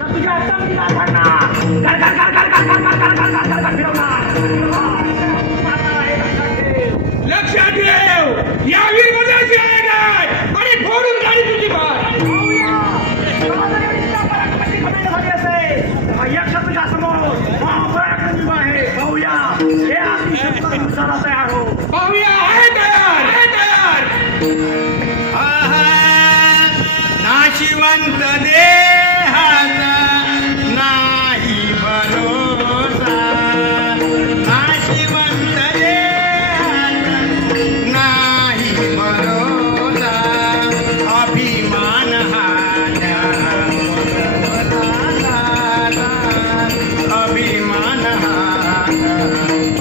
तुझ्या चमकीला पडणार कर कर कर कर कर कर कर कर कर कर फिरवणार लक्षात ठेव या वीर मजाची आहे काय आणि फोडून गाडी तुझी पाय यक्ष तुझ्या समोर महापराक्रमी आहे पाहूया हे आपली शक्ती नुसार तयार हो पाहूया आहे तयार आहे तयार नाशिवंत देहाचा नाही भरोसा नाशिवंत देहाचा नाही भरोसा अभिमान हा अभिमान हा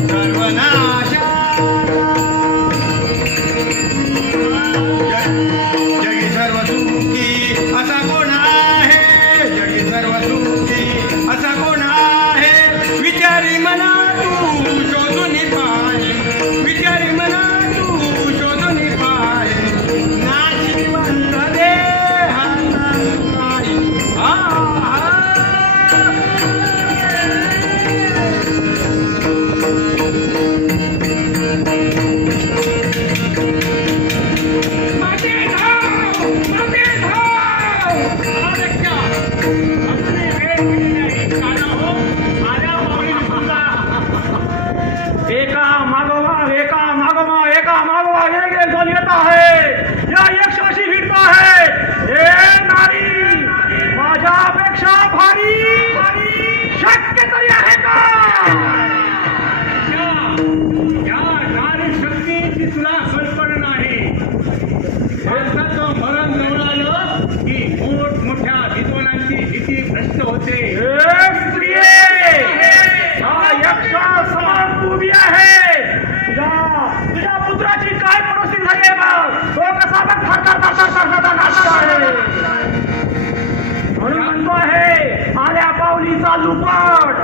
सर्वनाशा जगी सर्व सुखी असा कोण आहे जगी सर्व सुखी असा कोण आहे विचारी मना तू शोधून पाय विचारी मना तू शोधून पाय नाशिवंत देहाचा नाही एका मागोवा एक एक जण येत आहे या यक्षाशी भिडत आहे हे नारी माझ्यापेक्षा भारी शक्य तरी आहे का या नारी शक्तीची तुला कल्पना नाही माणसाचं मरण जवळालं की मोठमोठ्या विद्वानांची भीती भ्रष्ट होते हे स्त्रिये हा यक्षासमोर तू उभी आहे तुझ्या पुत्राची काय परिस्थिती झाली आहे बघ तो कसा बघ थरथर आहे म्हणून म्हणतो आहे आल्या पावलीचा लुपट